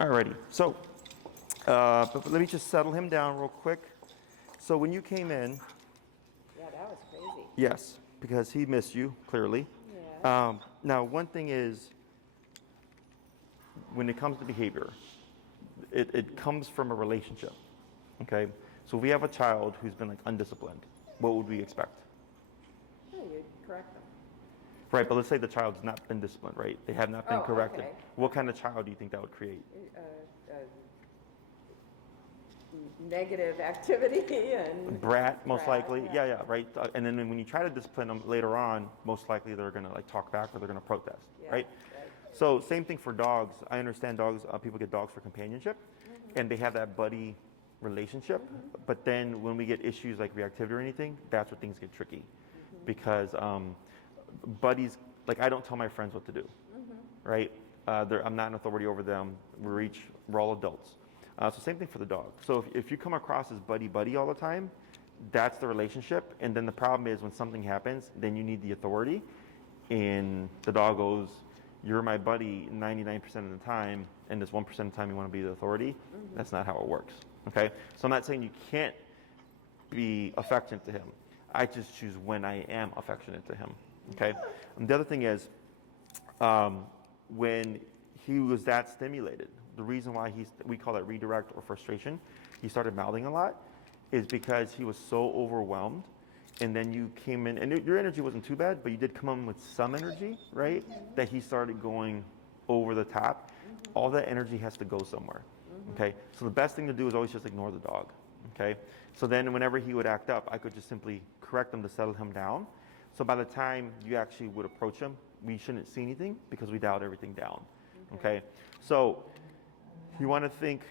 Alrighty, so but let me just settle him down real quick. So when you came in, Yeah, that was crazy. yes, because he missed you, clearly. Yeah. Now, one thing is, when it comes to behavior, it comes from a relationship, okay? So if we have a child who's been like undisciplined, what would we expect? Oh, you'd correct them. Right, but let's say the child's not been disciplined, right? They have not been Oh, corrected. okay. What kind of child do you think that would create? Negative activity and Brat, most likely. Yeah. Yeah, right. And then when you try to discipline them later on, most likely they're going to like talk back or they're going to protest, Yeah, right? So same thing for dogs. I understand dogs. People get dogs for companionship, and they have that buddy relationship. But then when we get issues like reactivity or anything, that's where things get tricky, because buddies, like I don't tell my friends what to do, right? I'm not an authority over them. We're all adults. So same thing for the dog. So if you come across as buddy all the time, that's the relationship. And then the problem is when something happens, then you need the authority. And the dog goes, you're my buddy 99% of the time, and this 1% of the time you want to be the authority. That's not how it works, okay? So I'm not saying you can't be affectionate to him. I just choose when I am affectionate to him, okay? And the other thing is, when he was that stimulated, the reason why we call that redirect or frustration, he started mouthing a lot, is because he was so overwhelmed. And then you came in, and your energy wasn't too bad, but you did come in with some energy, right? That he started going over the top. All that energy has to go somewhere, okay? So the best thing to do is always just ignore the dog, okay? So then whenever he would act up, I could just simply correct him to settle him down. So by the time you actually would approach him, we shouldn't see anything because we dialed everything down, okay? So you want to think,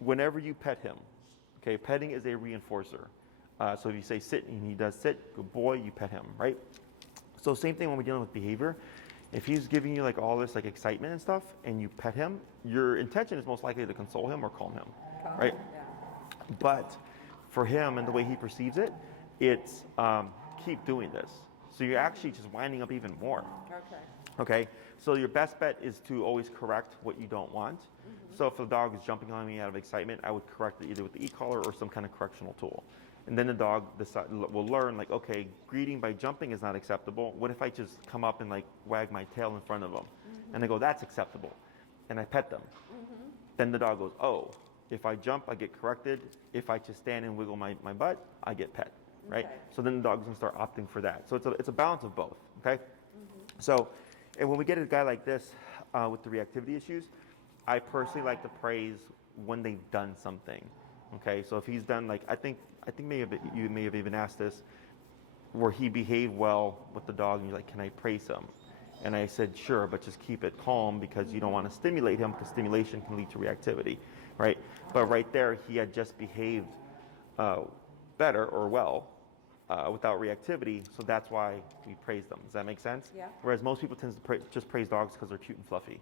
whenever you pet him, okay, petting is a reinforcer. So if you say sit and he does sit, good boy, you pet him, right? So same thing when we're dealing with behavior. If he's giving you like all this like excitement and stuff and you pet him, your intention is most likely to console him or calm him, right? Yeah. But for him and the way he perceives it, it's keep doing this. So you're actually just winding up even more. Okay. Okay, so your best bet is to always correct what you don't want. So if the dog is jumping on me out of excitement, I would correct it either with the e-collar or some kind of correctional tool. And then the dog will learn, like, okay, greeting by jumping is not acceptable. What if I just come up and like wag my tail in front of them? And they go, that's acceptable. And I pet them. Then the dog goes, oh, if I jump, I get corrected. If I just stand and wiggle my butt, I get pet, right? Okay. So then the dog's gonna start opting for that. So it's a balance of both, okay? So, and when we get a guy like this with the reactivity issues, I personally like to praise when they've done something. Okay, so if he's done like I think you may have even asked this, where he behaved well with the dog, and you're like, can I praise him? And I said, sure, but just keep it calm because you don't want to stimulate him because stimulation can lead to reactivity, right? But right there, he had just behaved better or well without reactivity, so that's why we praise them. Does that make sense? Yeah. Whereas most people tend to just praise dogs because they're cute and fluffy.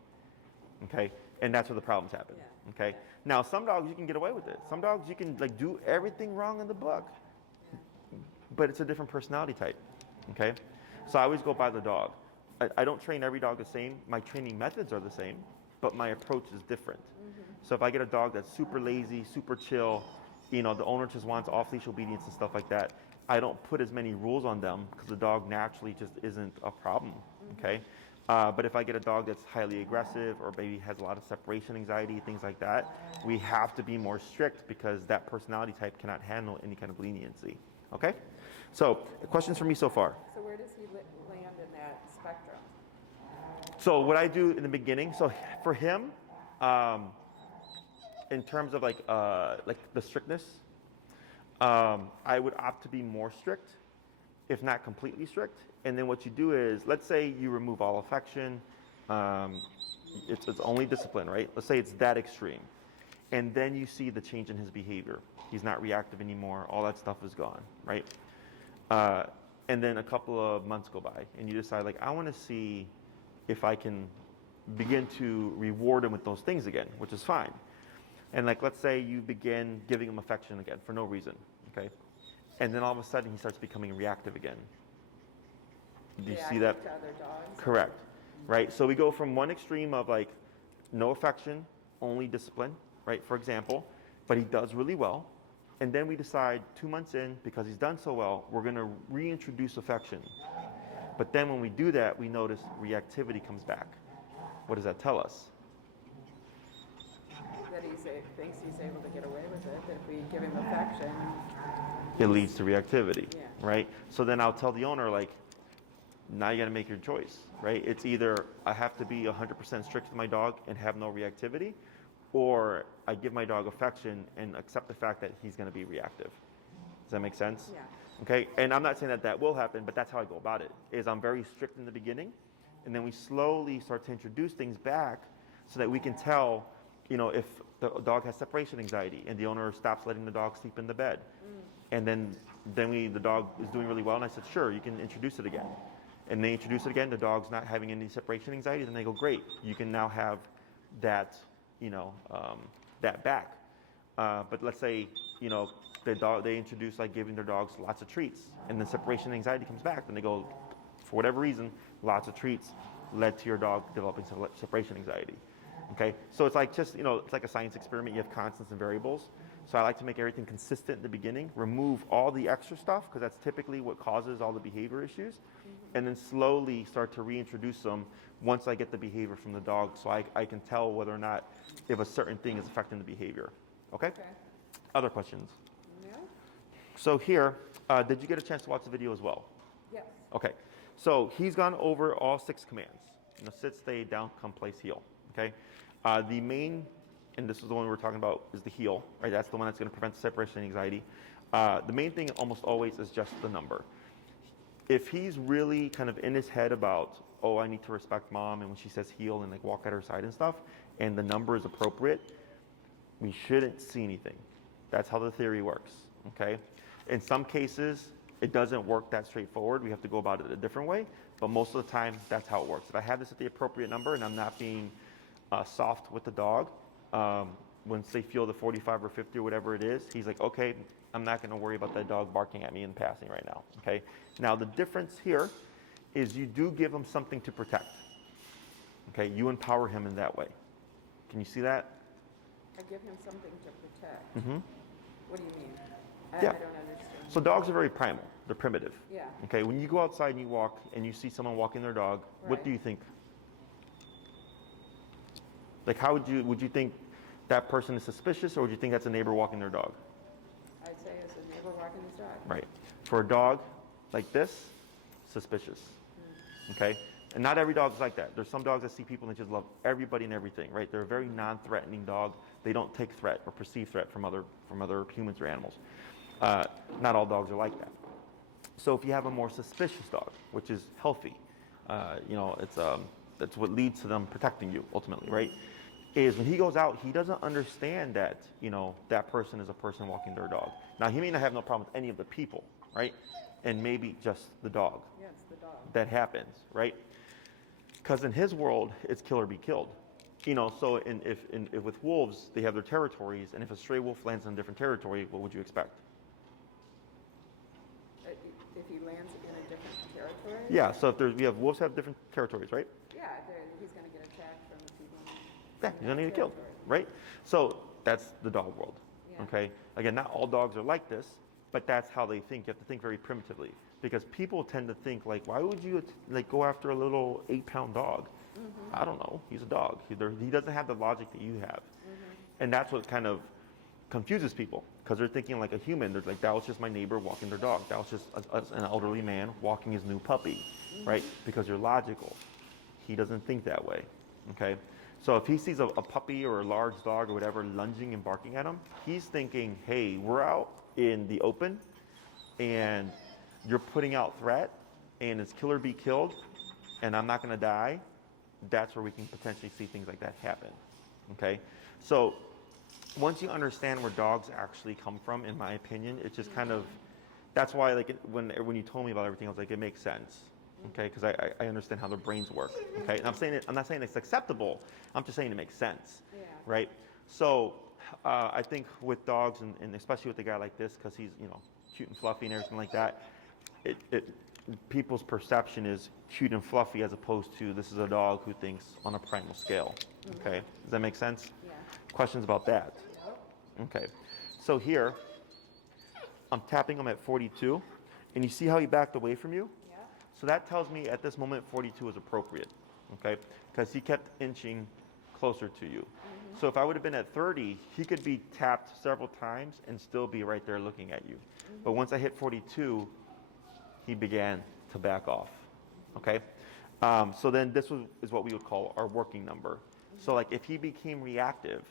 Okay, and that's where the problems happen. Yeah. Okay, now some dogs you can get away with it. Some dogs you can like do everything wrong in the book, but it's a different personality type. Okay, so I always go by the dog. I don't train every dog the same. My training methods are the same, but my approach is different. So if I get a dog that's super lazy, super chill, the owner just wants off-leash obedience and stuff like that, I don't put as many rules on them because the dog naturally just isn't a problem. Okay. But if I get a dog that's highly aggressive or maybe has a lot of separation anxiety, things like that, we have to be more strict because that personality type cannot handle any kind of leniency. Okay? So, questions for me so far? So where does he land in that spectrum? So what I do in the beginning, so for him, in terms of like the strictness, I would opt to be more strict, if not completely strict. And then what you do is, let's say you remove all affection, it's only discipline, right? Let's say it's that extreme. And then you see the change in his behavior. He's not reactive anymore, all that stuff is gone, right? And then a couple of months go by and you decide like, I wanna see if I can begin to reward him with those things again, which is fine. And like, let's say you begin giving him affection again for no reason, okay? And then all of a sudden he starts becoming reactive again. Do you see that? To other dogs? Correct, right? So we go from one extreme of like no affection, only discipline, right? For example, but he does really well. And then we decide 2 months in, because he's done so well, we're going to reintroduce affection. But then when we do that, we notice reactivity comes back. What does that tell us? That thinks he's able to get away with it, that if we give him affection, It leads to reactivity, yeah. right? So then I'll tell the owner, like, now you got to make your choice, right? It's either I have to be 100% strict with my dog and have no reactivity, or I give my dog affection and accept the fact that he's going to be reactive. Does that make sense? Yeah. Okay, and I'm not saying that that will happen, but that's how I go about it, is I'm very strict in the beginning, and then we slowly start to introduce things back so that we can tell, you know, if the dog has separation anxiety and the owner stops letting the dog sleep in the bed. And then the dog is doing really well, and I said, sure, you can introduce it again. And they introduce it again, the dog's not having any separation anxiety, then they go, great, you can now have that, you know, that back. But let's say, you know, they introduce like giving their dogs lots of treats, and then separation anxiety comes back, then they go, for whatever reason, lots of treats led to your dog developing separation anxiety. Okay, so it's like just, you know, it's like a science experiment. You have constants and variables. So I like to make everything consistent in the beginning, remove all the extra stuff, because that's typically what causes all the behavior issues, and then slowly start to reintroduce them once I get the behavior from the dog, so I can tell whether or not if a certain thing is affecting the behavior. Okay? Okay. Other questions? No? So here, did you get a chance to watch the video as well? Yes. Okay, so he's gone over all 6 commands. You know, sit, stay, down, come, place, heel. Okay, the main, and this is the one we're talking about, is the heel. Right, that's the one that's going to prevent separation anxiety. The main thing almost always is just the number. If he's really kind of in his head about, oh, I need to respect mom, and when she says heel and like walk at her side and stuff, and the number is appropriate, we shouldn't see anything. That's how the theory works. Okay, in some cases, it doesn't work that straightforward. We have to go about it a different way, but most of the time, that's how it works. If I have this at the appropriate number and I'm not being soft with the dog, once they feel the 45 or 50 or whatever it is, he's like, okay, I'm not going to worry about that dog barking at me and passing right now. Okay. Now the difference here is you do give him something to protect. Okay, you empower him in that way. Can you see that? I give him something to protect. Mm-hmm. What do you mean? Yeah. I don't understand. So dogs are very primal. They're primitive. Yeah. Okay, when you go outside and you walk and you see someone walking their dog, what Right. do you think? Like, how would you think that person is suspicious, or would you think that's a neighbor walking their dog? I'd say it's a neighbor walking his dog. Right. For a dog like this, suspicious. Okay? And not every dog is like that. There's some dogs that see people and they just love everybody and everything, right? They're a very non-threatening dog. They don't take threat or perceive threat from other humans or animals. Not all dogs are like that. So if you have a more suspicious dog, which is healthy, you know, that's what leads to them protecting you ultimately, right? Is when he goes out, he doesn't understand that, you know, that person is a person walking their dog. Now, he may not have no problem with any of the people, right? And maybe just the dog. Yeah, it's the dog. That happens, right? Because in his world, it's kill or be killed. You know, so if with wolves, they have their territories, and if a stray wolf lands in a different territory, what would you expect? If he lands in a different territory? Yeah, so if we have wolves have different territories, right? Yeah, he's going to get attacked from the people. Yeah, he's gonna get killed, right? So that's the dog world. Yeah. Okay. Again, not all dogs are like this, but that's how they think. You have to think very primitively, because people tend to think like, why would you like go after a little 8-pound dog? I don't know. He's a dog. He doesn't have the logic that you have, and that's what kind of confuses people, because they're thinking like a human. They're like, that was just my neighbor walking their dog. That was just an elderly man walking his new puppy, right? Because you're logical. He doesn't think that way. Okay. So if he sees a puppy or a large dog or whatever lunging and barking at him, he's thinking, hey, we're out in the open and you're putting out threat and it's kill or be killed and I'm not going to die. That's where we can potentially see things like that happen. Okay? So once you understand where dogs actually come from, in my opinion, it's just kind of, that's why like when you told me about everything, I was like, it makes sense. Okay, because I understand how their brains work. Okay, and I'm not saying it's acceptable. I'm just saying it makes sense. Yeah. Right. So I think with dogs, and especially with a guy like this, because he's, you know, cute and fluffy and everything like that, people's perception is cute and fluffy as opposed to this is a dog who thinks on a primal scale. Okay, does that make sense? Yeah. Questions about that? Yep. Okay, so here, I'm tapping him at 42, and you see how he backed away from you? Yeah. So that tells me at this moment 42 is appropriate, okay? Because he kept inching closer to you. So if I would have been at 30, he could be tapped several times and still be right there looking at you. But once I hit 42, he began to back off, okay? So then this is what we would call our working number. So like if he became reactive,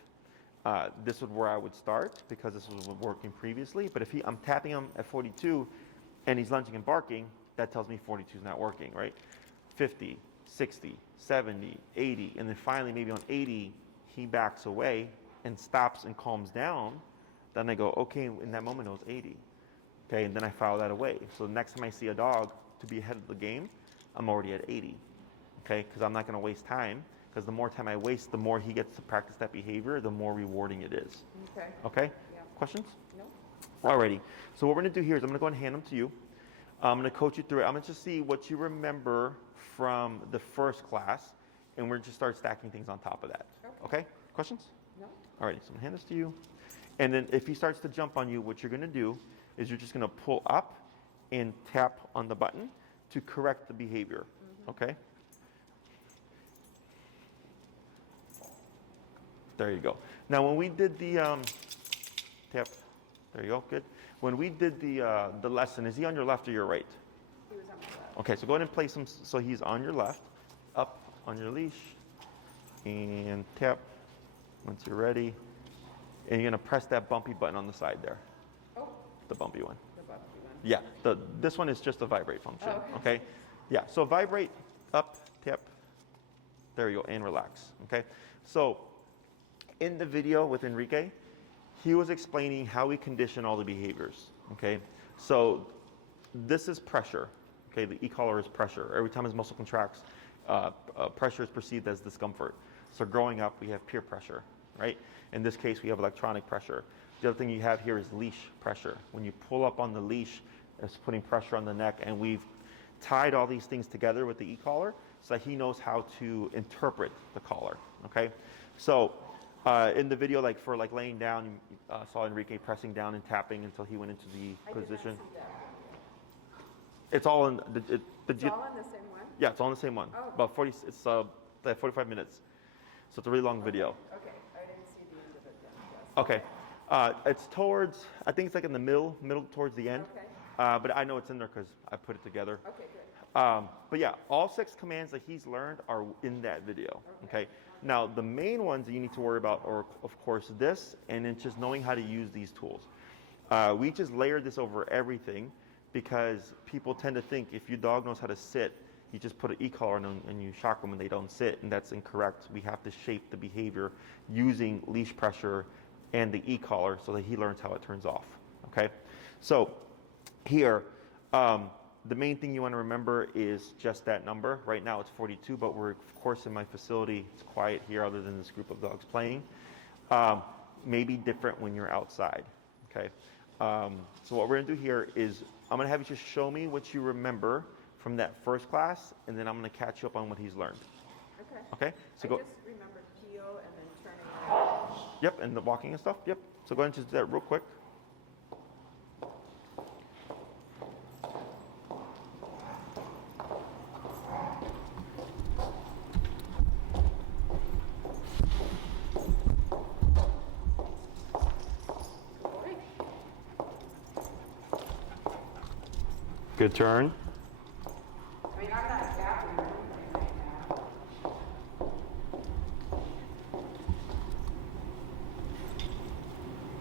this is where I would start because this was working previously. But if I'm tapping him at 42 and he's lunging and barking, that tells me 42 is not working, right? 50, 60, 70, 80, and then finally maybe on 80, he backs away and stops and calms down. Then I go, okay, in that moment it was 80. Okay, and then I file that away. So the next time I see a dog to be ahead of the game, I'm already at 80. Okay, because I'm not going to waste time. Because the more time I waste, the more he gets to practice that behavior, the more rewarding it is. Okay. Okay? Yeah. Questions? No. Alrighty. So what we're going to do here is I'm going to go and hand them to you. I'm going to coach you through it. I'm going to just see what you remember from the first class, and we're just start stacking things on top of that. Okay? Questions? No. Alrighty. So I'm going to hand this to you. And then if he starts to jump on you, what you're going to do is you're just going to pull up and tap on the button to correct the behavior. Okay? There you go. Now, when we did the tap, there you go, good. When we did the lesson, is he on your left or your right? He was on my left. Okay, so go ahead and place him so he's on your left, up on your leash, and tap once you're ready. And you're gonna press that bumpy button on the side there, Oh, the bumpy one. the bumpy one. Yeah, this one is just a vibrate function, Oh, okay? Yeah, so vibrate, up, tap, there you go, and relax, okay? So in the video with Enrique, he was explaining how we condition all the behaviors, okay? So this is pressure, okay? The e-collar is pressure. Every time his muscle contracts, pressure is perceived as discomfort. So growing up, we have peer pressure, right? In this case, we have electronic pressure. The other thing you have here is leash pressure. When you pull up on the leash, it's putting pressure on the neck, and we've tied all these things together with the e-collar so that he knows how to interpret the collar, okay? So in the video, like for like laying down, you saw Enrique pressing down and tapping until he went into the position. I did not see that. It's all in It's all on the same one? yeah, it's all in the same one. Oh. About 40, it's like 45 minutes. So it's a really long video. Okay, I didn't see the end of it then. Yes. Okay. It's towards, I think it's like in the middle towards the end. Okay. But I know it's in there because I put it together. Okay, good. But yeah, all 6 commands that he's learned are in that video. Okay. Now, the main ones that you need to worry about are, of course, this, and then just knowing how to use these tools. We just layered this over everything because people tend to think if your dog knows how to sit, you just put an e-collar on them and you shock them and they don't sit, and that's incorrect. We have to shape the behavior using leash pressure and the e-collar so that he learns how it turns off. Okay. So here, the main thing you want to remember is just that number. Right now it's 42, but we're, of course, in my facility. It's quiet here other than this group of dogs playing. Maybe different when you're outside, okay? So what we're going to do here is I'm going to have you just show me what you remember from that first class, and then I'm going to catch you up on what he's learned. Okay. Okay? So I go. just remembered heel and then turning around. Yep, and the walking and stuff. Yep. So go ahead and just do that real quick. Good turn. I mean, I'm not tapping or anything right now.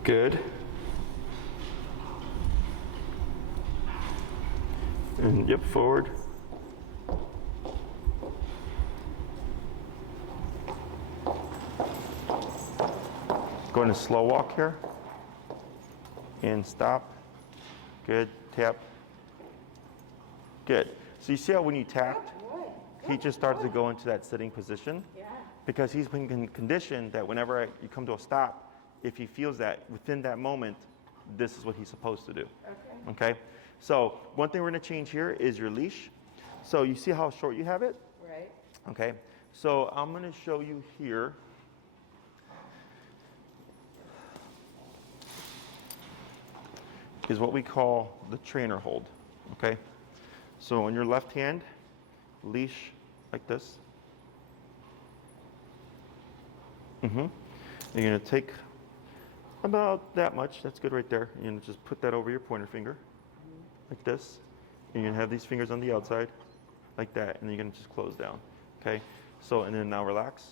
Good. And yep, forward. Go in a slow walk here. And stop. Good. Tap. Good. So you see how when you tapped, he just started to go into that sitting position? Yeah. Because he's been conditioned that whenever you come to a stop, if he feels that within that moment, this is what he's supposed to do. Okay. Okay? So one thing we're going to change here is your leash. So you see how short you have it? Right. Okay? So I'm going to show you here. Is what we call the trainer hold, okay? So on your left hand, leash like this. You're gonna take about that much, that's good right there. You're gonna just put that over your pointer finger, like this. You're gonna have these fingers on the outside, like that, and you're gonna just close down, okay? So, and then now relax,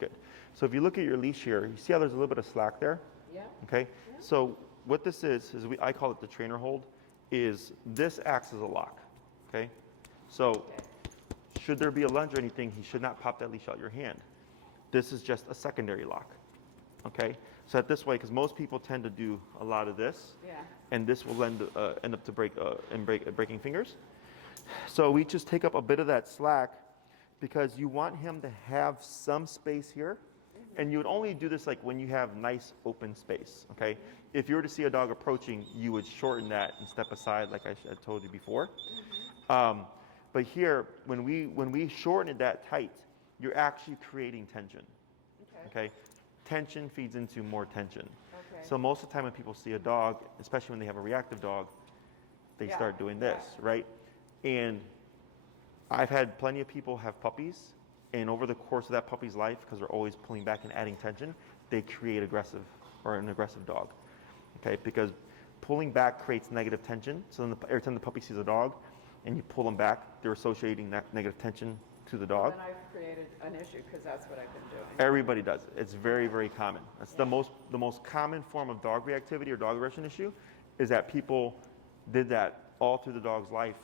good. So if you look at your leash here, you see how there's a little bit of slack there? Yeah. Okay, so what this is I call it the trainer hold, is this acts as a lock, okay? So should there be a lunge or anything, he should not pop that leash out your hand. This is just a secondary lock, okay? So that this way, because most people tend to do a lot of this, and this will end up to breaking fingers. So we just take up a bit of that slack because you want him to have some space here. And you would only do this like when you have nice open space, okay? If you were to see a dog approaching, you would shorten that and step aside like I told you before. But here, when we shorten it that tight, you're actually creating tension, okay? Tension feeds into more tension. So most of the time when people see a dog, especially when they have a reactive dog, they start doing this, right? And I've had plenty of people have puppies, and over the course of that puppy's life, because they're always pulling back and adding tension, they create an aggressive dog, okay? Because pulling back creates negative tension. So then every time the puppy sees a dog and you pull them back, they're associating that negative tension to the dog. Well, then I've created an issue because that's what I've been doing. Everybody does it. It's very, very common. That's the most common form of dog reactivity or dog aggression issue, is that people did that all through the dog's life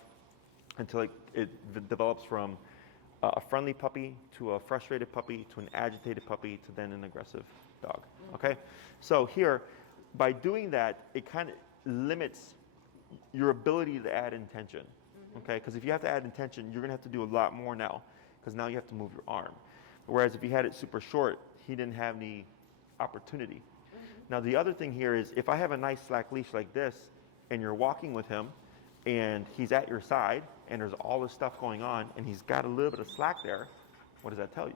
until it develops from a friendly puppy to a frustrated puppy to an agitated puppy to then an aggressive dog, okay? So here, by doing that, it kind of limits your ability to add intention, okay? Because if you have to add intention, you're gonna have to do a lot more now, because now you have to move your arm. Whereas if you had it super short, he didn't have any opportunity. Now the other thing here is, if I have a nice slack leash like this, and you're walking with him, and he's at your side, and there's all this stuff going on, and he's got a little bit of slack there, what does that tell you?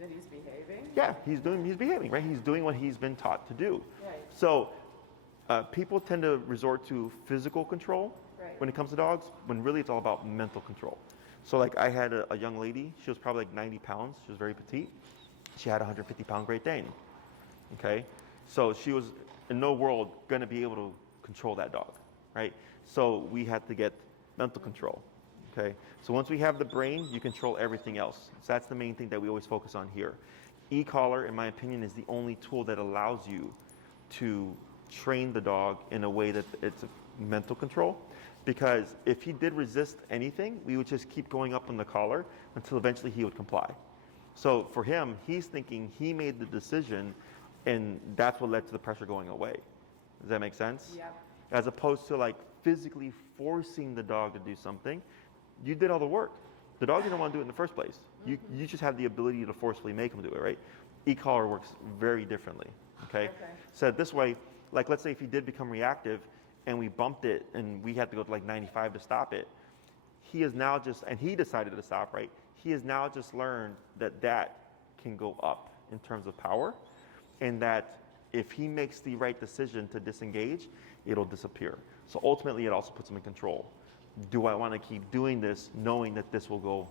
That he's behaving? Yeah, he's behaving, right? He's doing what he's been taught to do. Right. So people tend to resort to physical control when it comes to dogs, when really it's all about mental control. So like I had a young lady, she was probably like 90 pounds, she was very petite. She had a 150-pound Great Dane, okay? So she was in no world gonna be able to control that dog, right? So we had to get mental control, okay? So once we have the brain, you control everything else. So that's the main thing that we always focus on here. E-collar, in my opinion, is the only tool that allows you to train the dog in a way that it's a mental control. Because if he did resist anything, we would just keep going up on the collar until eventually he would comply. So for him, he's thinking he made the decision, and that's what led to the pressure going away. Does that make sense? Yep. As opposed to like physically forcing the dog to do something. You did all the work. The dog didn't want to do it in the first place. You just have the ability to forcefully make him do it, right? E-collar works very differently, okay? So this way, like let's say if he did become reactive and we bumped it and we had to go to like 95 to stop it, he is now just, and he decided to stop, right? He has now just learned that that can go up in terms of power, and that if he makes the right decision to disengage, it'll disappear. So ultimately, it also puts him in control. Do I want to keep doing this knowing that this will go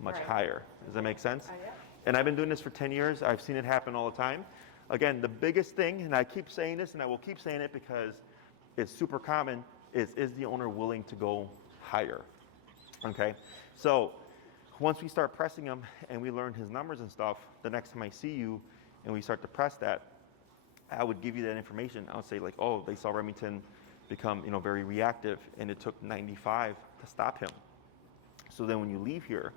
much higher? Does that make sense? Yeah. And I've been doing this for 10 years. I've seen it happen all the time. Again, the biggest thing, and I keep saying this and I will keep saying it because it's super common, is the owner willing to go higher? Okay? So once we start pressing him and we learn his numbers and stuff, the next time I see you and we start to press that, I would give you that information. I would say like, oh, they saw Remington become, very reactive, and it took 95 to stop him. So then when you leave here,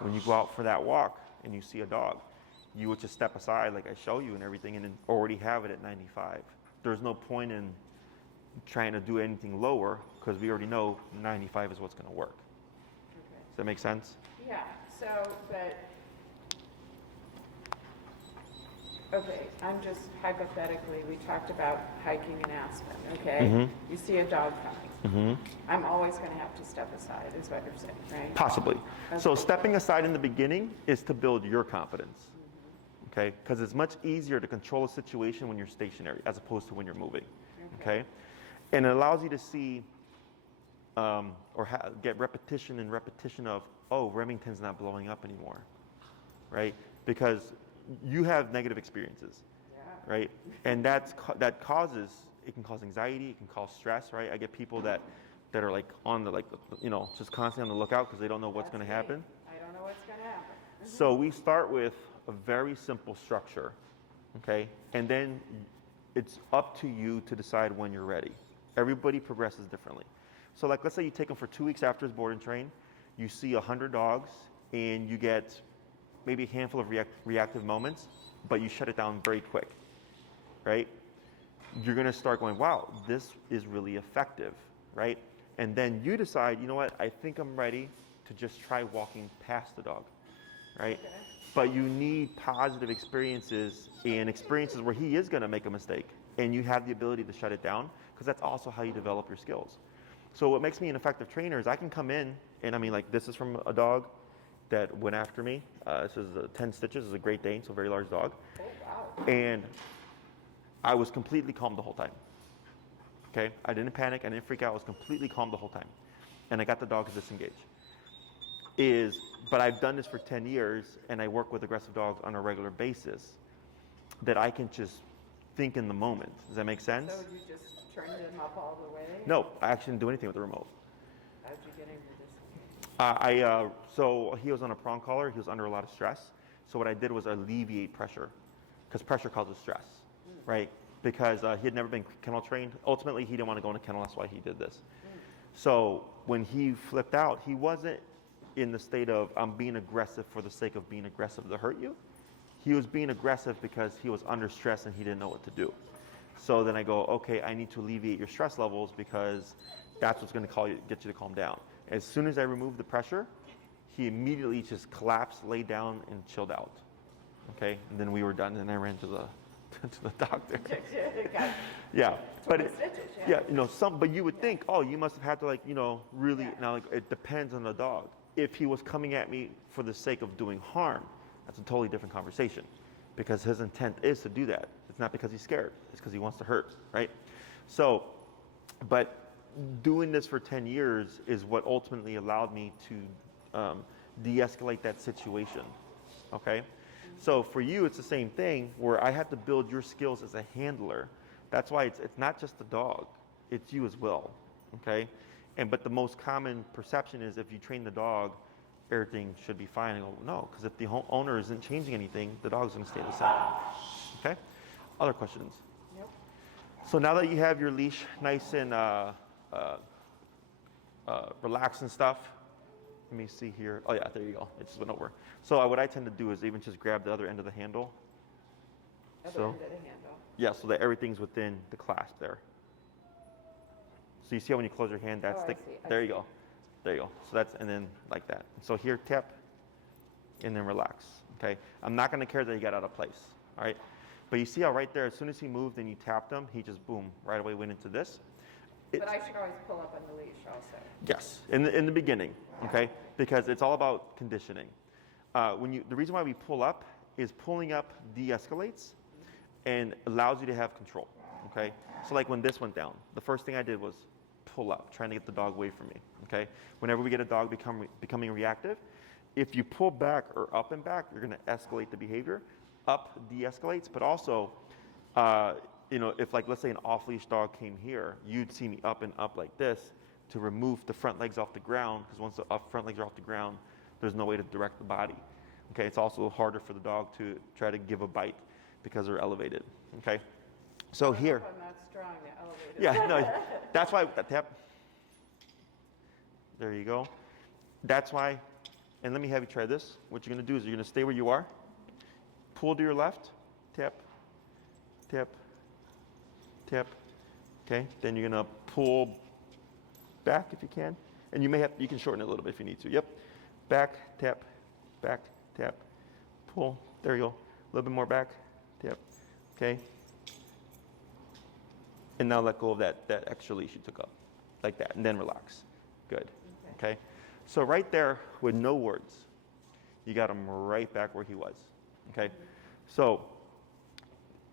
when you go out for that walk and you see a dog, you would just step aside like I show you and everything, and then already have it at 95. There's no point in trying to do anything lower because we already know 95 is what's going to work. Okay. Does that make sense? Yeah, so, but, okay, I'm just hypothetically, we talked about hiking in Aspen, okay? You see a dog coming. I'm always going to have to step aside, is what you're saying, right? Possibly. Okay. So stepping aside in the beginning is to build your confidence, okay? Because it's much easier to control a situation when you're stationary as opposed to when you're moving, okay? And it allows you to see get repetition and repetition of, oh, Remington's not blowing up anymore, right? Because you have negative experiences, right? And that causes, it can cause anxiety, it can cause stress, right? I get people that are like on the, just constantly on the lookout because they don't know what's going to happen. I don't know what's going to happen. So we start with a very simple structure, okay? And then it's up to you to decide when you're ready. Everybody progresses differently. So like, let's say you take them for 2 weeks after his board and train, you see 100 dogs and you get maybe a handful of reactive moments, but you shut it down very quick, right? You're gonna start going, wow, this is really effective, right? And then you decide, you know what, I think I'm ready to just try walking past the dog, right? Okay. But you need positive experiences and experiences where he is gonna make a mistake and you have the ability to shut it down, because that's also how you develop your skills. So what makes me an effective trainer is I can come in, and I mean, like, this is from a dog that went after me. This is 10 stitches, this is a Great Dane, so a very large dog. Oh, wow. And I was completely calm the whole time, okay? I didn't panic, I didn't freak out, I was completely calm the whole time. And I got the dog to disengage. But I've done this for 10 years, and I work with aggressive dogs on a regular basis, that I can just think in the moment. Does that make sense? So you just turned him up all the way? No, I actually didn't do anything with the remote. How'd you get him to disengage? So he was on a prong collar, he was under a lot of stress. So what I did was alleviate pressure, because pressure causes stress, right? Because he had never been kennel trained. Ultimately, he didn't want to go in a kennel, that's why he did this. So when he flipped out, he wasn't in the state of, I'm being aggressive for the sake of being aggressive to hurt you. He was being aggressive because he was under stress and he didn't know what to do. So then I go, okay, I need to alleviate your stress levels because that's what's going to get you to calm down. As soon as I removed the pressure, he immediately just collapsed, laid down, and chilled out. Okay, and then we were done, and I ran to the doctor. Yeah, but but you would think, oh, you must have had to really. Now, it depends on the dog. If he was coming at me for the sake of doing harm, that's a totally different conversation, because his intent is to do that. It's not because he's scared. It's because he wants to hurt, right? So, but doing this for 10 years is what ultimately allowed me to de-escalate that situation, okay? So for you, it's the same thing, where I have to build your skills as a handler. That's why it's not just the dog, it's you as well, okay? But the most common perception is if you train the dog, everything should be fine. I go, no, because if the owner isn't changing anything, the dog's gonna stay the same, okay? Other questions? Yep. So now that you have your leash nice and relaxed and stuff, let me see here. Oh yeah, there you go. It just went over. So what I tend to do is even just grab the other end of the handle. Other end of the handle. Yeah, so that everything's within the clasp there. So you see how when you close your hand, that's there you go. There you go. So that's, and then like that. So here, tap, and then relax, okay? I'm not gonna care that he got out of place, all right? But you see how right there, as soon as he moved and you tapped him, he just, boom, right away went into this. But I should always pull up on the leash also. Yes, in the beginning, okay? Because it's all about conditioning. The reason why we pull up is pulling up de-escalates and allows you to have control, okay? So like when this went down, the first thing I did was pull up, trying to get the dog away from me, okay? Whenever we get a dog becoming reactive, if you pull back or up and back, you're gonna escalate the behavior. Up de-escalates, but also, if like, let's say an off-leash dog came here, you'd see me up and up like this to remove the front legs off the ground, because once the front legs are off the ground, there's no way to direct the body. Okay, it's also harder for the dog to try to give a bite because they're elevated. Okay, so here. I'm not strong, elevated. Yeah, no, that's why that tap. There you go. That's why, and let me have you try this. What you're gonna do is you're gonna stay where you are, pull to your left, tap, tap, tap. Okay, then you're gonna pull back if you can, and you can shorten it a little bit if you need to. Yep, back, tap, pull. There you go. A little bit more back, tap. Okay. And now let go of that extra leash you took up. like that, and then relax. Good. Okay. So right there, with no words, you got him right back where he was. Okay. So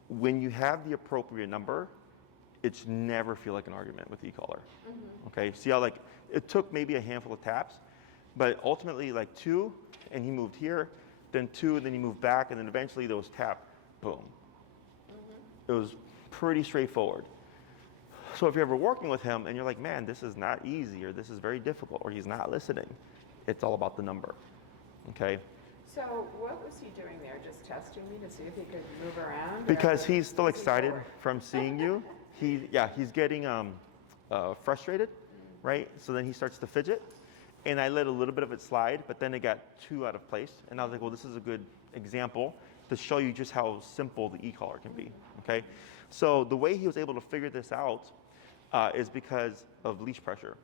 when you have the appropriate number, it should never feel like an argument with the e-collar. Okay. See how like it took maybe a handful of taps, but ultimately like 2, and he moved here, then 2, and then he moved back, and then eventually those tap, boom. It was pretty straightforward. So if you're ever working with him and you're like, man, this is not easy, or this is very difficult, or he's not listening, it's all about the number. Okay. So what was he doing there? Just testing me to see if he could move around? Because he's still excited from seeing you. He's getting frustrated, right? So then he starts to fidget, and I let a little bit of it slide, but then it got too out of place, and I was like, well, this is a good example to show you just how simple the e-collar can be. Okay. So the way he was able to figure this out is because of leash pressure.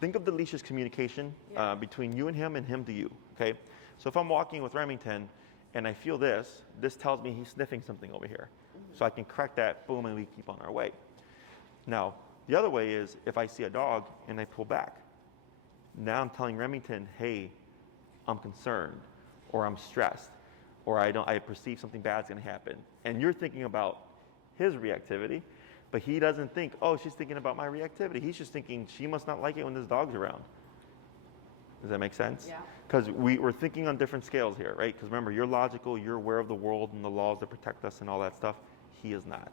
Think of the leash as communication between you and him to you. Okay. So if I'm walking with Remington and I feel this tells me he's sniffing something over here. So I can correct that, boom, and we keep on our way. Now, the other way is if I see a dog and I pull back. Now I'm telling Remington, hey, I'm concerned, or I'm stressed, or I perceive something bad's gonna happen. And you're thinking about his reactivity, but he doesn't think, oh, she's thinking about my reactivity. He's just thinking she must not like it when this dog's around. Does that make sense? Yeah. Because we're thinking on different scales here, right? Because remember, you're logical, you're aware of the world and the laws that protect us and all that stuff. He is not.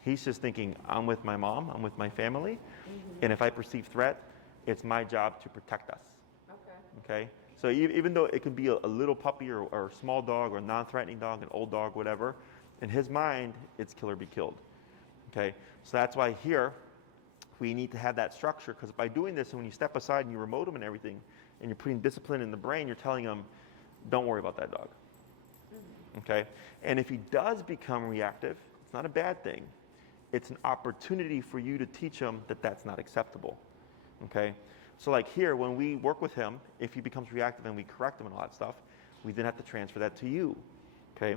He's just thinking, I'm with my mom, I'm with my family, and if I perceive threat, it's my job to protect us. Okay? So even though it could be a little puppy or a small dog or a non-threatening dog, an old dog, whatever, in his mind, it's kill or be killed. Okay? So that's why here, we need to have that structure, because by doing this, and when you step aside and you remote him and everything, and you're putting discipline in the brain, you're telling him, don't worry about that dog. Okay? And if he does become reactive, it's not a bad thing. It's an opportunity for you to teach him that that's not acceptable. Okay? So like here, when we work with him, if he becomes reactive and we correct him and all that stuff, we then have to transfer that to you. Okay?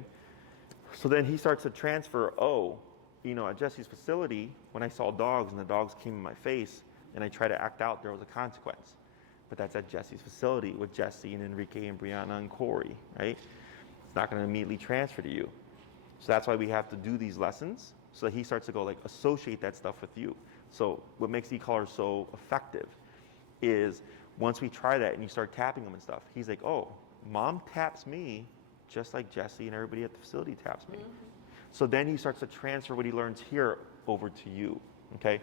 So then he starts to transfer, at Jesse's facility, when I saw dogs and the dogs came in my face and I tried to act out, there was a consequence. But that's at Jesse's facility with Jesse and Enrique and Brianna and Corey, right? It's not going to immediately transfer to you. So that's why we have to do these lessons so that he starts to go like associate that stuff with you. So what makes e-collar so effective is once we try that and you start tapping him and stuff, he's like, oh, mom taps me just like Jesse and everybody at the facility taps me. So then he starts to transfer what he learns here over to you, okay?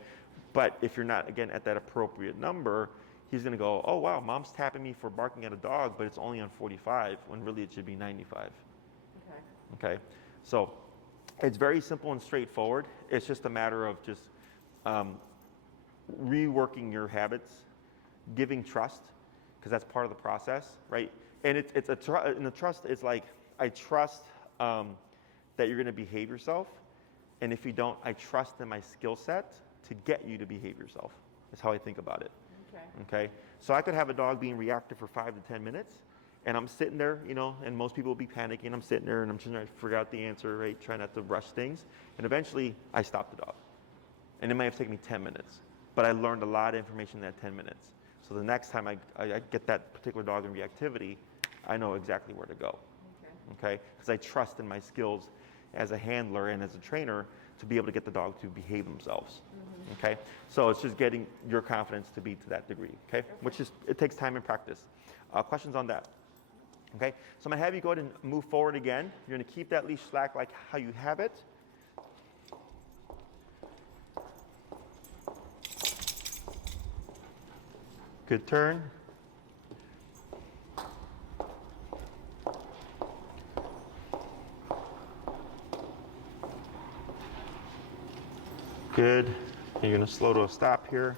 But if you're not, again, at that appropriate number, he's going to go, oh, wow, mom's tapping me for barking at a dog, but it's only on 45, when really it should be 95. Okay? So it's very simple and straightforward. It's just a matter of just reworking your habits, giving trust, because that's part of the process, right? And the trust is like, I trust that you're going to behave yourself, and if you don't, I trust in my skill set to get you to behave yourself. That's how I think about it. Okay? So I could have a dog being reactive for 5 to 10 minutes, and I'm sitting there, and most people will be panicking. I'm sitting there, and I'm trying to figure out the answer, right? Trying not to rush things. And eventually, I stop the dog. And it might have taken me 10 minutes, but I learned a lot of information in that 10 minutes. So the next time I get that particular dog in reactivity, I know exactly where to go. Okay? Because I trust in my skills as a handler and as a trainer to be able to get the dog to behave themselves. Okay? So it's just getting your confidence to be to that degree. Okay? Which is, it takes time and practice. Questions on that? Okay? So I'm going to have you go ahead and move forward again. You're going to keep that leash slack like how you have it. Good turn. Good. You're going to slow to a stop here.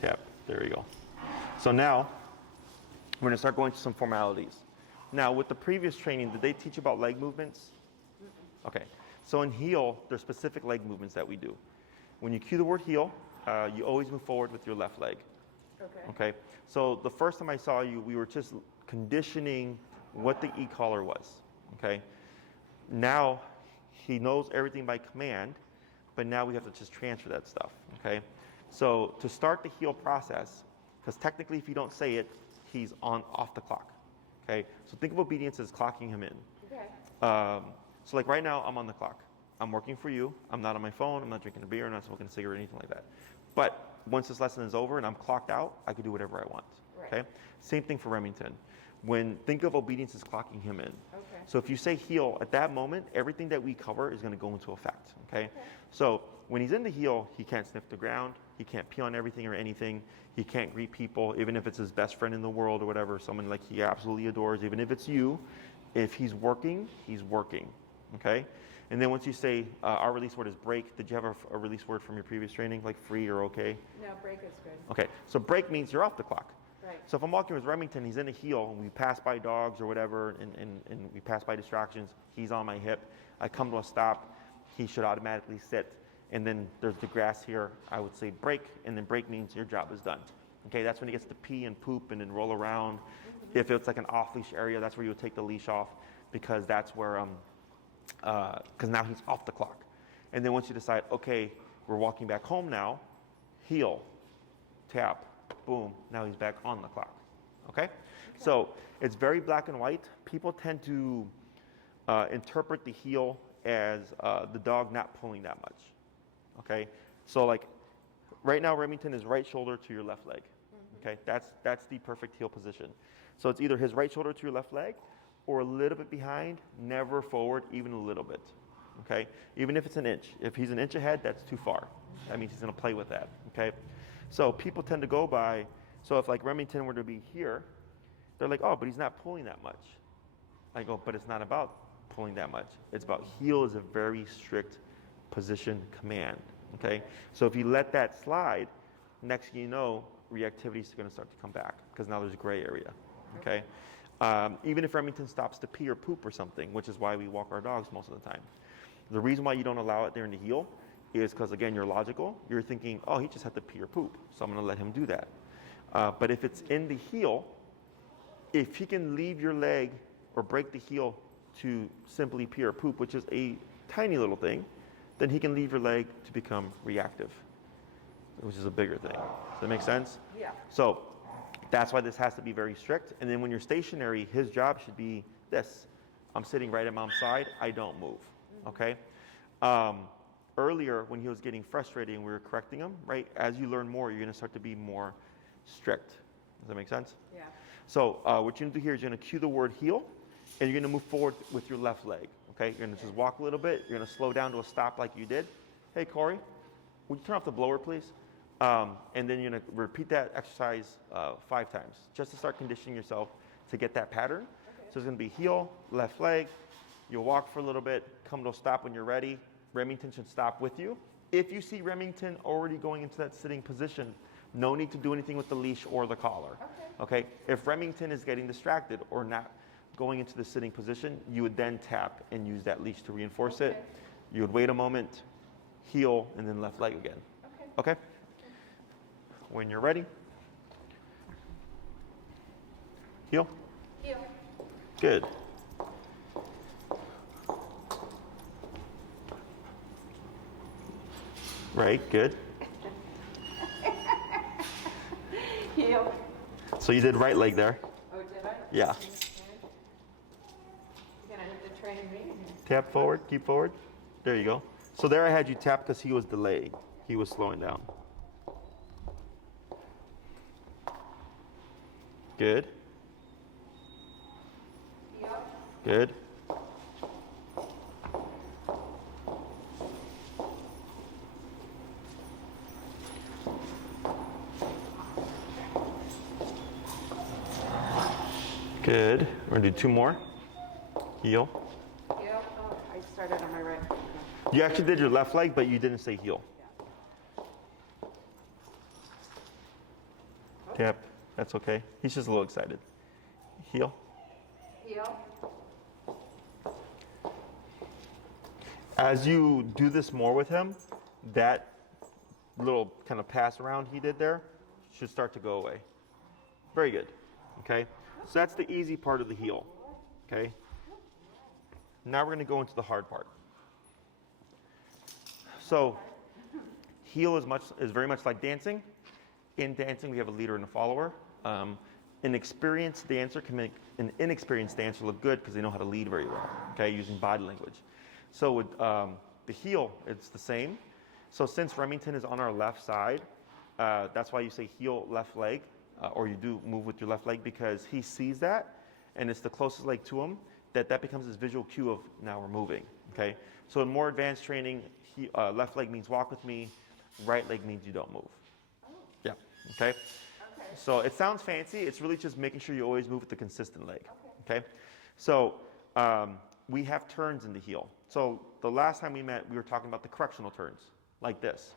Tap. There you go. So now, we're going to start going to some formalities. Now, with the previous training, did they teach about leg movements? Okay. So in heel, there's specific leg movements that we do. When you cue the word heel, you always move forward with your left leg. Okay. So the first time I saw you, we were just conditioning what the e-collar was. Okay. Now, he knows everything by command, but now we have to just transfer that stuff, okay? So to start the heal process, because technically if you don't say it, he's off the clock, okay? So think of obedience as clocking him in. Okay. So like right now, I'm on the clock. I'm working for you. I'm not on my phone. I'm not drinking a beer. I'm not smoking a cigarette, anything like that. But once this lesson is over and I'm clocked out, I can do whatever I want, Right. okay? Same thing for Remington. Think of obedience as clocking him in. Okay. So if you say heal, at that moment, everything that we cover is going to go into effect, okay? So when he's in the heal, he can't sniff the ground. He can't pee on everything or anything. He can't greet people, even if it's his best friend in the world or whatever, someone like he absolutely adores, even if it's you. If he's working, okay? And then once you say, our release word is break, did you have a release word from your previous training, like free or okay? No, break is good. Okay, so break means you're off the clock. Right. So if I'm walking with Remington, he's in a heel, and we pass by dogs or whatever, and we pass by distractions, he's on my hip, I come to a stop, he should automatically sit, and then there's the grass here, I would say break, and then break means your job is done. Okay, that's when he gets to pee and poop and then roll around. If it's like an off-leash area, that's where you would take the leash off, because that's where, because now he's off the clock. And then once you decide, okay, we're walking back home now, heel, tap, boom, now he's back on the clock, okay? So it's very black and white. People tend to interpret the heel as the dog not pulling that much, okay? So like right now, Remington is right shoulder to your left leg, okay? That's the perfect heel position. So it's either his right shoulder to your left leg or a little bit behind, never forward, even a little bit, okay? Even if it's an inch. If he's an inch ahead, that's too far. That means he's gonna play with that, okay? So people tend to go by, so if like Remington were to be here, they're like, oh, but he's not pulling that much. I go, but it's not about pulling that much. It's about heel is a very strict position command, okay? So if you let that slide, next thing you know, reactivity is gonna start to come back because now there's a gray area, okay? Even if Remington stops to pee or poop or something, which is why we walk our dogs most of the time. The reason why you don't allow it there in the heel is because, again, you're logical. You're thinking, oh, he just had to pee or poop, so I'm going to let him do that. But if it's in the heel, if he can leave your leg or break the heel to simply pee or poop, which is a tiny little thing, then he can leave your leg to become reactive, which is a bigger thing. Does that make sense? Yeah. So that's why this has to be very strict. And then when you're stationary, his job should be this. I'm sitting right at mom's side. I don't move, okay? Earlier, when he was getting frustrated and we were correcting him, right? As you learn more, you're going to start to be more strict. Does that make sense? Yeah. So what you're going to do here is you're going to cue the word heel, and you're going to move forward with your left leg, okay? You're going to just walk a little bit. You're going to slow down to a stop like you did. Hey, Corey, would you turn off the blower, please? And then you're going to repeat that exercise 5 times, just to start conditioning yourself to get that pattern. Okay. So it's going to be heel, left leg. You'll walk for a little bit, come to a stop when you're ready. Remington should stop with you. If you see Remington already going into that sitting position, no need to do anything with the leash or the collar. Okay? If Remington is getting distracted or not going into the sitting position, you would then tap and use that leash to reinforce it. You would wait a moment, heel, and then left leg again. Okay? When you're ready, heel. Heel. Good. Right, good. Heel. So you did right leg there. Oh, did I? Yeah. Okay. You're gonna have to train me. Tap forward, keep forward. There you go. So there I had you tap because he was delayed. He was slowing down. Good. Heel. Good. Good. We're gonna do 2 more. Heel. Heel. Oh, I started on my right. Okay. You actually did your left leg, but you didn't say heel. Tap. That's okay. He's just a little excited. Heel. Heel. As you do this more with him, that little kind of pass around he did there should start to go away. Very good. Okay? So that's the easy part of the heel. Okay? Now we're going to go into the hard part. So heel is very much like dancing. In dancing, we have a leader and a follower. An experienced dancer can make an inexperienced dancer look good because they know how to lead very well, okay, using body language. So with the heel, it's the same. So since Remington is on our left side, that's why you say heel, left leg, or you do move with your left leg, because he sees that, and it's the closest leg to him, that becomes his visual cue of now we're moving, okay? So in more advanced training, left leg means walk with me, right leg means you don't move. Oh. Yeah, okay? Okay. So it sounds fancy. It's really just making sure you always move with the consistent leg. Okay. So we have turns in the heel. So the last time we met, we were talking about the correctional turns, like this.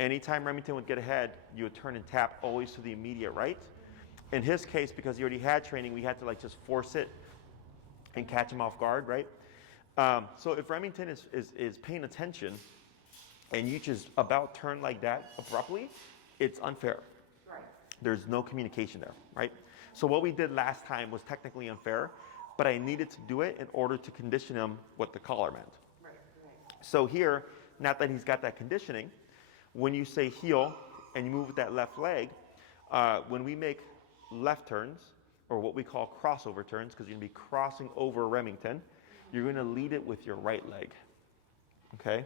Anytime Remington would get ahead, you would turn and tap always to the immediate right. In his case, because he already had training, we had to like just force it and catch him off guard, right? So if Remington is paying attention and you just about turn like that abruptly, it's unfair. Right. There's no communication there, right? So what we did last time was technically unfair, but I needed to do it in order to condition him what the collar meant. Right. Right. So here, not that he's got that conditioning, when you say heel and you move with that left leg, when we make left turns, or what we call crossover turns, because you're going to be crossing over Remington, you're going to lead it with your right leg, okay?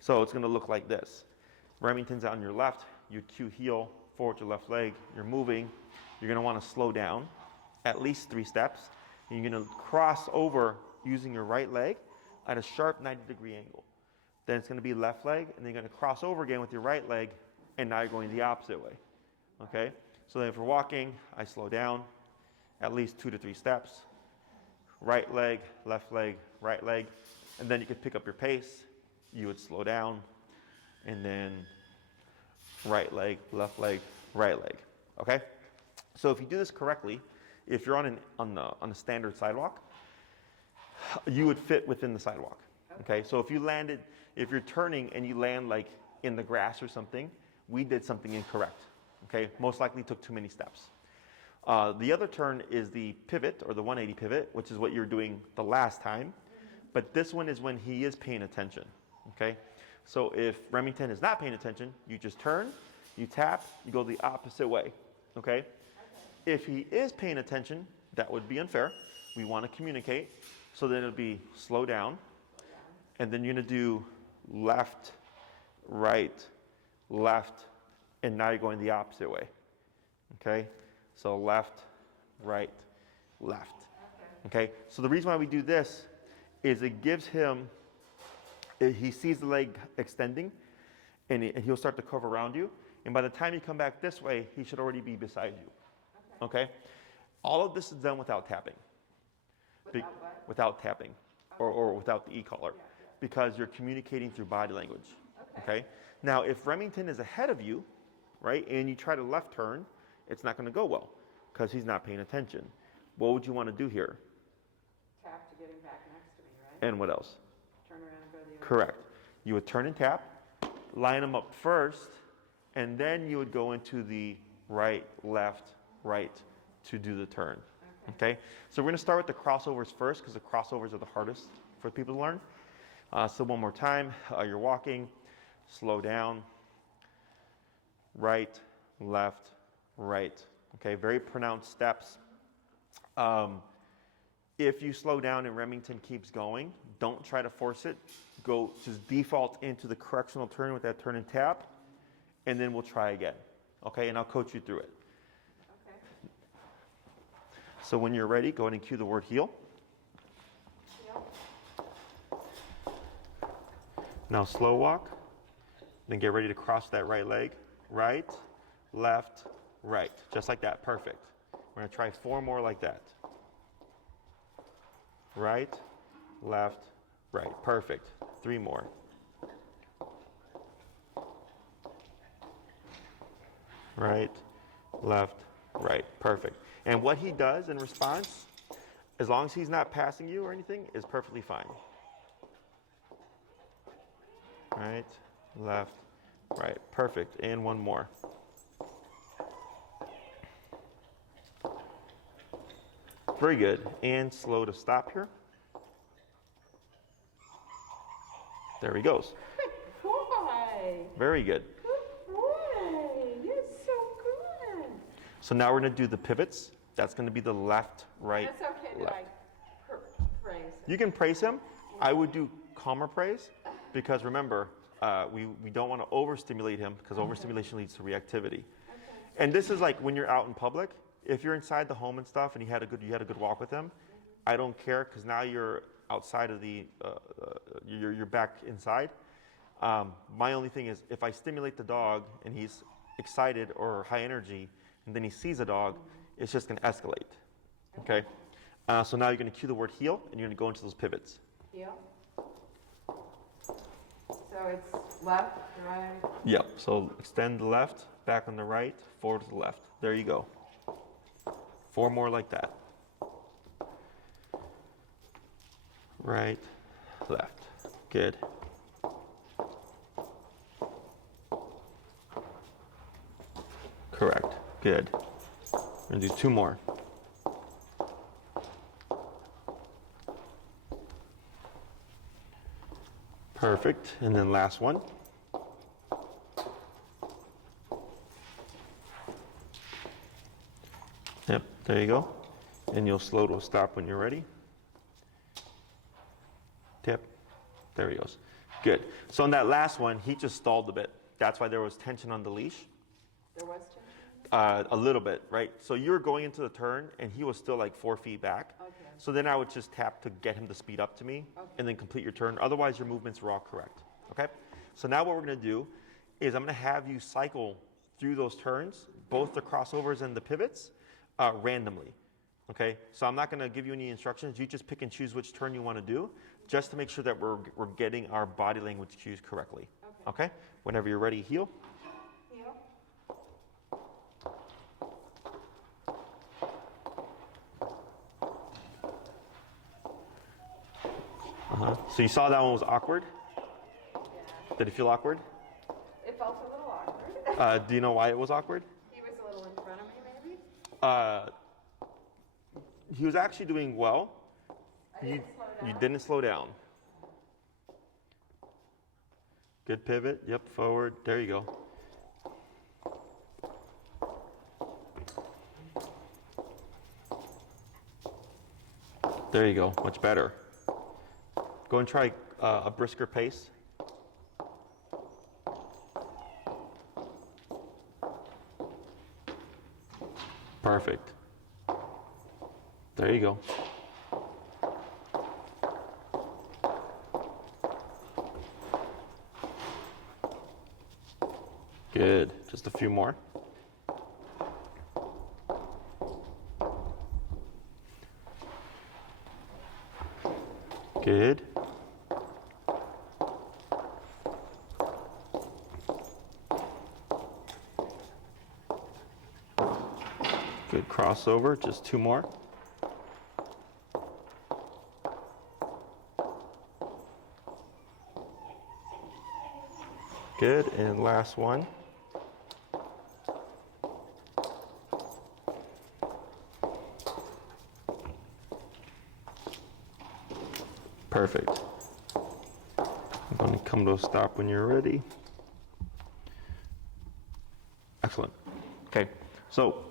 So it's going to look like this. Remington's on your left, you cue heel, forward to left leg, you're moving, you're going to want to slow down at least 3 steps, and you're going to cross over using your right leg at a sharp 90-degree angle. Then it's going to be left leg, and then you're going to cross over again with your right leg, and now you're going the opposite way, okay? So then if we're walking, I slow down at least 2 to 3 steps, right leg, right leg, and then you could pick up your pace. You would slow down, and then right leg, right leg, okay? So if you do this correctly, if you're on a standard sidewalk, you would fit within the sidewalk, okay? So if you're turning and you land like in the grass or something, we did something incorrect, okay? Most likely took too many steps. The other turn is the pivot, or the 180 pivot, which is what you're doing the last time. But this one is when he is paying attention, okay? So if Remington is not paying attention, you just turn, you tap, you go the opposite way, okay? If he is paying attention, that would be unfair. We want to communicate. So then it'll be slow down. And then you're going to do left, right, left, and now you're going the opposite way, okay? So left, right, left. Okay? So the reason why we do this is it gives him, he sees the leg extending, and he'll start to curve around you. And by the time you come back this way, he should already be beside you. Okay? All of this is done without tapping. Without what? Without tapping, or without the e-collar, because you're communicating through body language. Okay? Now, if Remington is ahead of you, right, and you try to left turn, it's not going to go well because he's not paying attention. What would you want to do here? Tap to get him back next to me, right? And what else? Turn around and go the other Correct. You would turn and tap, line them up first, and then you would go into the right, left, right to do the turn. Okay? So we're going to start with the crossovers first because the crossovers are the hardest for people to learn. So one more time. You're walking, slow down, right, left, right. Okay, very pronounced steps. If you slow down and Remington keeps going, don't try to force it. Go, just default into the correctional turn with that turn and tap, and then we'll try again. Okay, and I'll coach you through it. Okay. So when you're ready, go ahead and cue the word heel. Now slow walk, then get ready to cross that right leg. Right, left, right. Just like that, perfect. We're gonna try 4 more like that. Right, left, right, perfect. 3 more. Right, left, right, perfect. And what he does in response, as long as he's not passing you or anything, is perfectly fine. Right, left, right, perfect. And 1 more. Very good. And slow to stop here. There he goes. Good boy. Very good. Good boy. You're so good. So now we're going to do the pivots. That's going to be the left, right, It's okay to left. like praise him. You can praise him. I would do calmer praise because remember, we don't want to overstimulate him because overstimulation leads to reactivity. And this is like when you're out in public. If you're inside the home and stuff, and you had a good walk with him, I don't care because now you're outside of the you're back inside. My only thing is if I stimulate the dog and he's excited or high energy, and then he sees a dog, it's just going to escalate. Okay. So now you're going to cue the word heel, and you're going to go into those pivots. Heel. So it's left, right. Yep. So extend the left, back on the right, forward to the left. There you go. 4 more like that. Right, left. Good. Correct. Good. We're going to do 2 more. Perfect. And then last one. Yep, there you go. And you'll slow to a stop when you're ready. Tip. There he goes. Good. So on that last one, he just stalled a bit. That's why there was tension on the leash. There was tension? A little bit, right? So you were going into the turn, and he was still like 4 feet back. Okay. So then I would just tap to get him to speed up to me, and then complete your turn. Otherwise, your movements were all correct. Okay? So now what we're going to do is I'm going to have you cycle through those turns, both the crossovers and the pivots, randomly. Okay? So I'm not going to give you any instructions. You just pick and choose which turn you want to do, just to make sure that we're getting our body language cues correctly. Okay? Whenever you're ready, heel. Heel. So you saw that one was awkward? Yeah. Did it feel awkward? It felt a little awkward. Do you know why it was awkward? He was a little in front of me, maybe? He was actually doing well. You didn't slow down. Good pivot. Yep, forward. There you go. There you go. Much better. Go and try a brisker pace. Perfect. There you go. Good. Just a few more. Good. Good crossover. Just 2 more. Good. And last one. Perfect. I'm going to come to a stop when you're ready. Excellent. Okay, so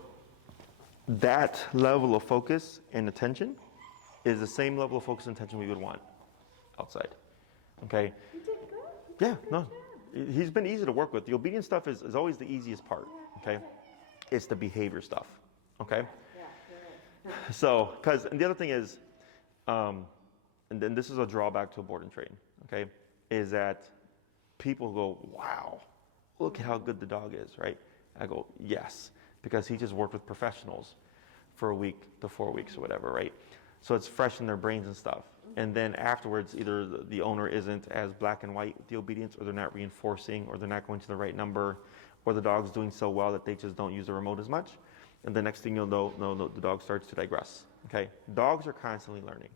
that level of focus and attention is the same level of focus and attention we would want outside. Okay? You did good. Yeah, no. He's been easy to work with. The obedience stuff is always the easiest part. Okay? It's the behavior stuff. Okay? Yeah, you're right. So, and the other thing is, and then this is a drawback to a board and train, okay, is that people go, wow, look at how good the dog is, right? I go, yes, because he just worked with professionals for a week to 4 weeks or whatever, right? So it's fresh in their brains and stuff. And then afterwards, either the owner isn't as black and white with the obedience, or they're not reinforcing, or they're not going to the right number, or the dog's doing so well that they just don't use the remote as much. And the next thing you'll know, the dog starts to digress, okay? Dogs are constantly learning.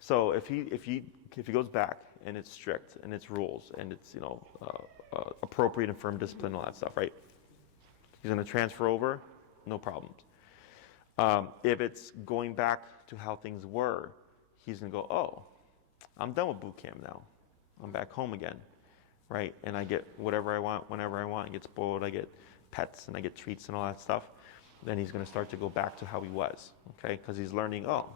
So if he goes back and it's strict and it's rules and it's appropriate and firm discipline and all that stuff, right? He's going to transfer over, no problems. If it's going back to how things were, he's going to go, oh, I'm done with boot camp now. I'm back home again. right? And I get whatever I want, whenever I want. I get spoiled, I get pets, and I get treats and all that stuff. Then he's going to start to go back to how he was, okay? Because he's learning, oh,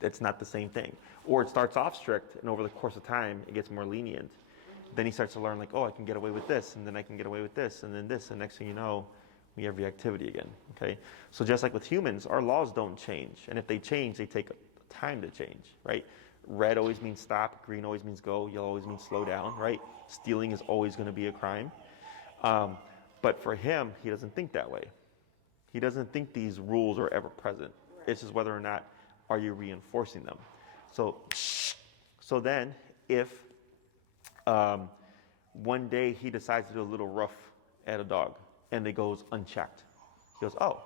it's not the same thing. Or it starts off strict, and over the course of time, it gets more lenient. Then he starts to learn, like, oh, I can get away with this, and then I can get away with this, and then this, and next thing you know, we have reactivity again, okay? So just like with humans, our laws don't change. And if they change, they take time to change, right? Red always means stop, green always means go, yellow always means slow down, right? Stealing is always going to be a crime. But for him, he doesn't think that way. He doesn't think these rules are ever present. It's just whether or not are you reinforcing them. So then if one day he decides to do a little rough at a dog and it goes unchecked, he goes, oh,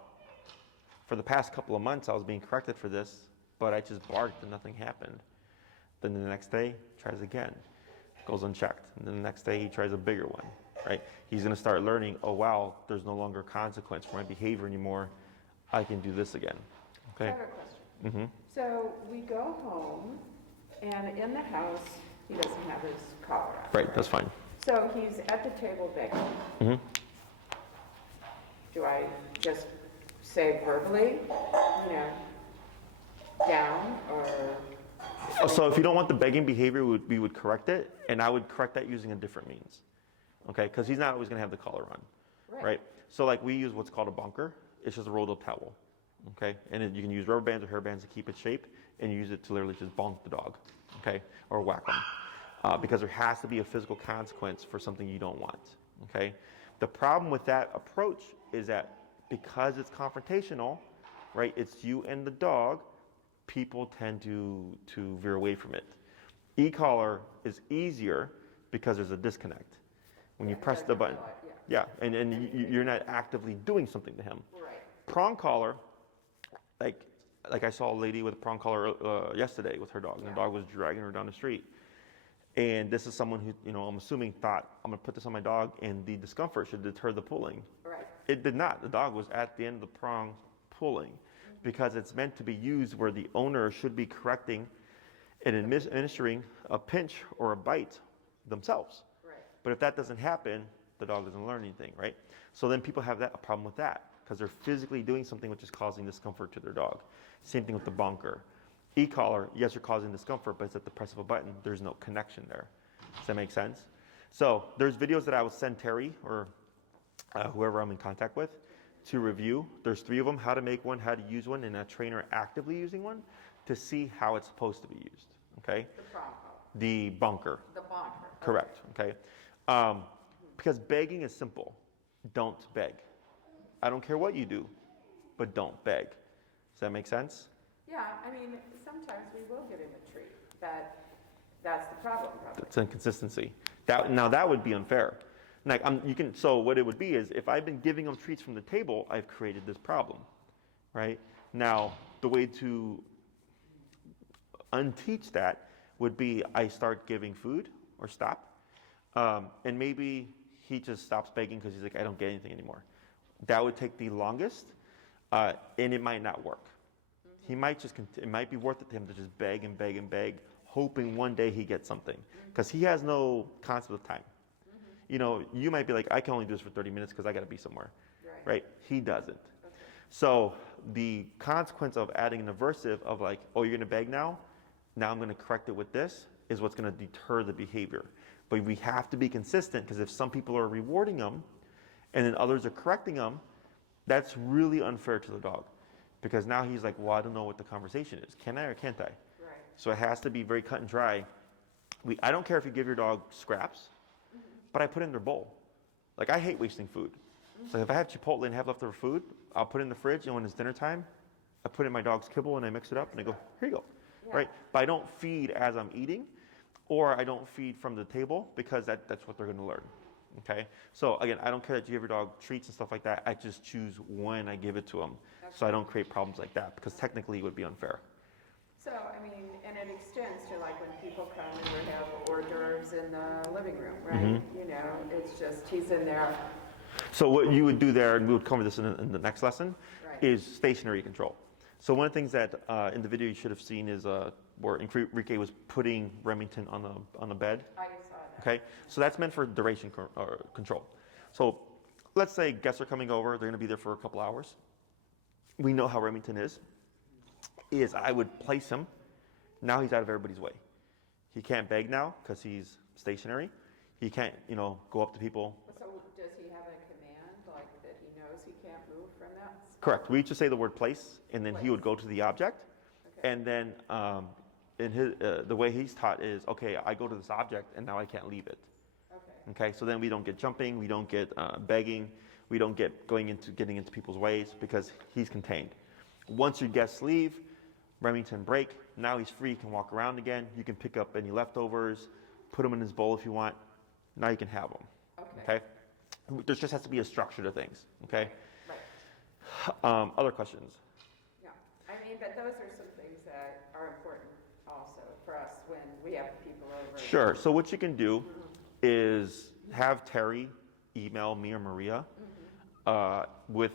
for the past couple of months I was being corrected for this, but I just barked and nothing happened. Then the next day, tries again, goes unchecked. And then the next day he tries a bigger one, right? He's gonna start learning, oh wow, there's no longer consequence for my behavior anymore. I can do this again, okay? I have a question. So we go home, and in the house, he doesn't have his collar on. Right, that's fine. So he's at the table begging. Do I just say verbally, down, or? So if you don't want the begging behavior, we would correct it, and I would correct that using a different means, okay? Because he's not always gonna have the collar on, right? So like we use what's called a bunker. It's just a rolled up towel, okay? And then you can use rubber bands or hair bands to keep it shape, and use it to literally just bonk the dog, okay? Or whack them, because there has to be a physical consequence for something you don't want, okay? The problem with that approach is that because it's confrontational, right? It's you and the dog, people tend to veer away from it. E-collar is easier because there's a disconnect. When you press the button, and you're not actively doing something to him. Right. Prong collar, like I saw a lady with a prong collar yesterday with her dog, and the dog was dragging her down the street. And this is someone who, I'm assuming thought, I'm gonna put this on my dog and the discomfort should deter the pulling. Right. It did not. The dog was at the end of the prong pulling because it's meant to be used where the owner should be correcting and administering a pinch or a bite themselves. Right. But if that doesn't happen, the dog doesn't learn anything, right? So then people have a problem with that because they're physically doing something which is causing discomfort to their dog. Same thing with the bonker. E-collar, yes, you're causing discomfort, but it's at the press of a button. There's no connection there. Does that make sense? So there's videos that I would send Terry or whoever I'm in contact with to review. There's 3 of them, how to make one, how to use one, and a trainer actively using one to see how it's supposed to be used, okay? The prong collar. The bunker. The bonker. Correct, okay? Because begging is simple. Don't beg. I don't care what you do, but don't beg. Does that make sense? Yeah, I mean, sometimes we will give him a treat, but that's the problem, probably. It's inconsistency. That would be unfair. Like so what it would be is if I've been giving them treats from the table, I've created this problem, right? Now, the way to unteach that would be I start giving food or stop, and maybe he just stops begging because he's like, I don't get anything anymore. That would take the longest, and it might not work. He might it might be worth it to him to just beg and beg and beg, hoping one day he gets something, because he has no concept of time. You might be like, I can only do this for 30 minutes because I got to be somewhere, right? He doesn't. Okay. So the consequence of adding an aversive of like, oh, you're going to beg now I'm going to correct it with this, is what's going to deter the behavior. But we have to be consistent, because if some people are rewarding them and then others are correcting them, that's really unfair to the dog. Because now he's like, well, I don't know what the conversation is. Can I or can't I? Right. So it has to be very cut and dry. I don't care if you give your dog scraps, but I put it in their bowl. Like, I hate wasting food. So if I have Chipotle and have leftover food, I'll put it in the fridge, and when it's dinner time, I put in my dog's kibble and I mix it up and I go, here you go, right? But I don't feed as I'm eating, or I don't feed from the table, because that's what they're gonna learn, okay? So again, I don't care that you give your dog treats and stuff like that. I just choose when I give it to them, so I don't create problems like that, because technically it would be unfair. So, I mean, and it extends to like when people come and we have hors d'oeuvres in the living room, right? It's just, he's in there. So what you would do there, and we would cover this in the next lesson, is stationary control. So one of the things that in the video you should have seen is where Enrique was putting Remington on the bed. I saw that. Okay, so that's meant for duration control. So let's say guests are coming over, they're gonna be there for a couple hours. We know how Remington is I would place him, now he's out of everybody's way. He can't beg now because he's stationary. He can't, go up to people. So does he have a command, like that he knows he can't move from that spot? Correct, we just say the word place, and then he would go to the object, Okay. and then the way he's taught is, okay, I go to this object, and now I can't leave it. Okay, so then we don't get jumping, we don't get begging, we don't get getting into people's ways because he's contained. Once your guests leave, Remington break, now he's free, he can walk around again, you can pick up any leftovers, put them in his bowl if you want, now you can have them. Okay? There just has to be a structure to things, okay? Right. Other questions? Yeah, I mean, but those are some things that are important also for us when we have people over. Sure, so what you can do is have Terry email me or Maria with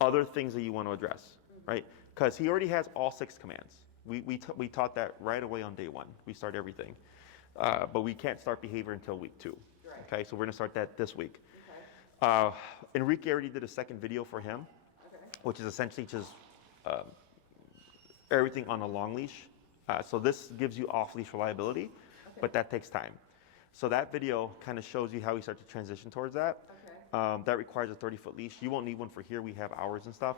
other things that you want to address, right? Because he already has all 6 commands. We taught that right away on day 1. We start everything. But we can't start behavior until week 2. Right. Okay, so we're gonna start that this week. Okay. Enrique already did a second video for him, which is essentially just everything on a long leash. So this gives you off-leash reliability, but that takes time. So that video kind of shows you how we start to transition towards that. Okay. That requires a 30-foot leash. You won't need one for here. We have hours and stuff.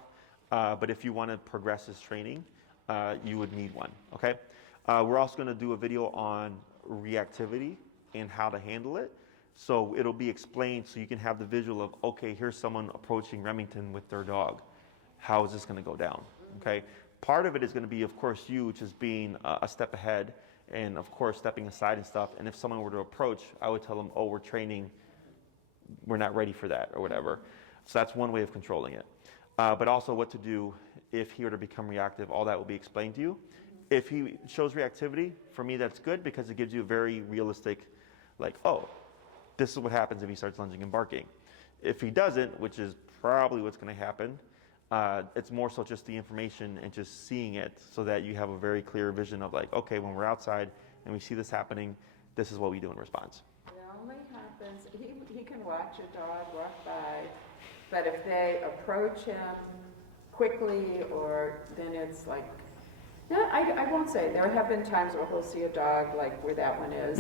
But if you want to progress his training, you would need one, okay? We're also going to do a video on reactivity and how to handle it. So it'll be explained so you can have the visual of, okay, here's someone approaching Remington with their dog. How is this going to go down, okay? Part of it is going to be, of course, you just being a step ahead and, of course, stepping aside and stuff. And if someone were to approach, I would tell them, oh, we're training, we're not ready for that or whatever. So that's one way of controlling it. But also what to do if he were to become reactive, all that will be explained to you. If he shows reactivity, for me that's good because it gives you a very realistic, like, oh, this is what happens if he starts lunging and barking. If he doesn't, which is probably what's going to happen, it's more so just the information and just seeing it so that you have a very clear vision of like, okay, when we're outside and we see this happening, this is what we do in response. It only happens, he can watch a dog walk by, but if they approach him quickly or then it's like, no, I won't say. There have been times where he'll see a dog like where that one is,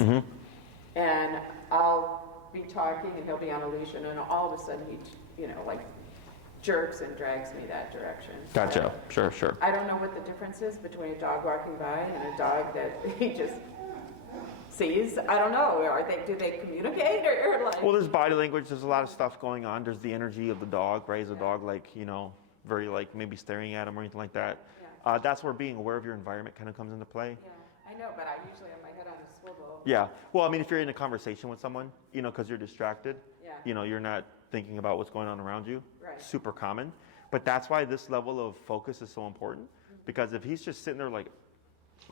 and I'll be talking and he'll be on a leash and then all of a sudden he, like jerks and drags me that direction. Gotcha, sure. I don't know what the difference is between a dog walking by and a dog that he just sees. I don't know. Do they communicate or like? Well, there's body language. There's a lot of stuff going on. There's the energy of the dog, right? Is a dog like, very like maybe staring at him or anything like that. Yeah. That's where being aware of your environment kind of comes into play. Yeah, I know, but I usually have my head on a swivel. Yeah. Well, I mean, if you're in a conversation with someone, because you're distracted, Yeah. you're not thinking about what's going on around you. Right. Super common. But that's why this level of focus is so important. Because if he's just sitting there like,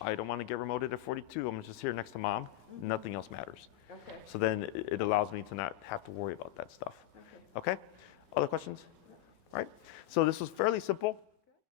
I don't want to get remoted at 42, I'm just here next to mom, nothing else matters. Okay. So then it allows me to not have to worry about that stuff. Okay? Other questions? All right. So this was fairly simple.